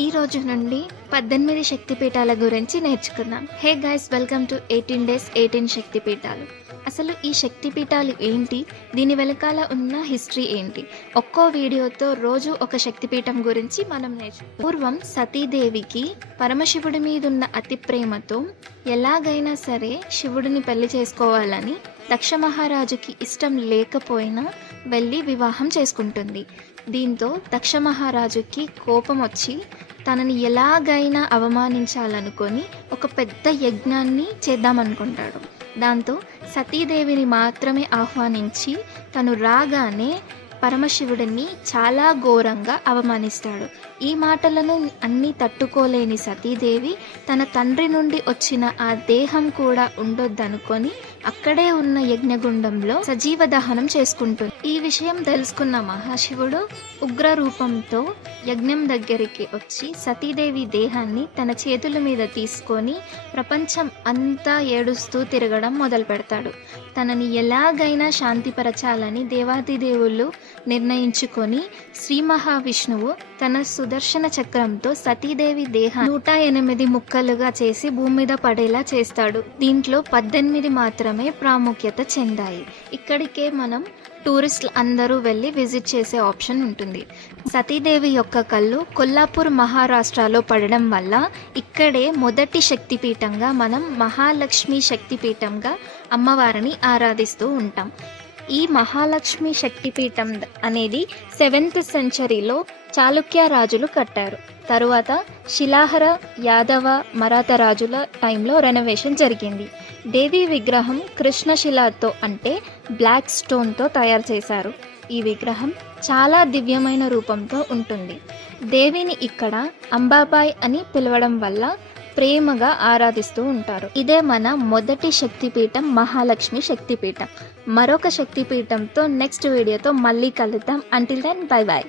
ఈ రోజు నుండి 18 శక్తిపీఠాల గురించి నేర్చుకుందాం. Hey guys, welcome to 18 days 18 శక్తిపీఠాలు. అసలు ఈ శక్తిపీఠాలు ఏంటి, దీని వెనకాల ఉన్న హిస్టరీ ఏంటి, ఒక్కో వీడియోతో రోజు ఒక శక్తిపీఠం గురించి మనం నేర్చుకుందాం. పూర్వం సతీదేవికి పరమశివుడి మీద ఉన్న అతి ప్రేమతో ఎలాగైనా సరే శివుడిని పెళ్లి చేసుకోవాలని దక్ష మహారాజుకి ఇష్టం లేకపోయినా వెళ్ళి వివాహం చేసుకుంటుంది. దీంతో దక్ష మహారాజుకి కోపం వచ్చి తనని ఎలాగైనా అవమానించాలనుకొని ఒక పెద్ద యజ్ఞాన్ని చేద్దామనుకుంటాడు. దాంతో సతీదేవిని మాత్రమే ఆహ్వానించి తను రాగానే పరమశివుడిని చాలా ఘోరంగా అవమానిస్తాడు. ఈ మాటలను అన్నీ తట్టుకోలేని సతీదేవి తన తండ్రి నుండి వచ్చిన ఆ దేహం కూడా ఉండొద్దనుకొని అక్కడే ఉన్న యజ్ఞగుండంలో సజీవ దహనం చేసుకుంటుంది. ఈ విషయం తెలుసుకున్న మహాశివుడు ఉగ్ర రూపంతో యజ్ఞం దగ్గరికి వచ్చి సతీదేవి దేహాన్ని తన చేతుల మీద తీసుకొని ప్రపంచం అంతా ఏడుస్తూ తిరగడం మొదలు పెడతాడు. తనని ఎలాగైనా శాంతిపరచాలని దేవాదిదేవుళ్ళు నిర్ణయించుకొని శ్రీ మహావిష్ణువు తన సుదర్శన చక్రంతో సతీదేవి దేహాన్ని 108 ముక్కలుగా చేసి భూమి మీద పడేలా చేస్తాడు. దీంట్లో 18 మాత్రమే ప్రాముఖ్యత చెందాయి. ఇక్కడికే మనం టూరిస్టులు అందరూ వెళ్ళి విజిట్ చేసే ఆప్షన్ ఉంటుంది. సతీదేవి యొక్క కళ్ళు కొల్లాపూర్ మహారాష్ట్రలో పడడం వల్ల ఇక్కడే మొదటి శక్తిపీఠంగా మనం మహాలక్ష్మి శక్తిపీఠంగా అమ్మవారిని ఆరాధిస్తూ ఉంటాం. ఈ మహాలక్ష్మి శక్తిపీఠం అనేది 7th సెంచరీలో చాళుక్య రాజులు కట్టారు. తరువాత శిలాహర, యాదవ, మరాఠ రాజుల టైంలో రెనోవేషన్ జరిగింది. దేవి విగ్రహం కృష్ణశిలతో అంటే బ్లాక్ స్టోన్తో తయారు చేశారు. ఈ విగ్రహం చాలా దివ్యమైన రూపంతో ఉంటుంది. దేవిని ఇక్కడ అంబాబాయ్ అని పిలవడం వల్ల ప్రేమగా ఆరాధిస్తూ ఉంటారు. ఇదే మన మొదటి శక్తిపీఠం, మహాలక్ష్మి శక్తిపీఠం. మరొక శక్తిపీఠంతో నెక్స్ట్ వీడియోతో మళ్ళీ కలుద్దాం. Until then bye by.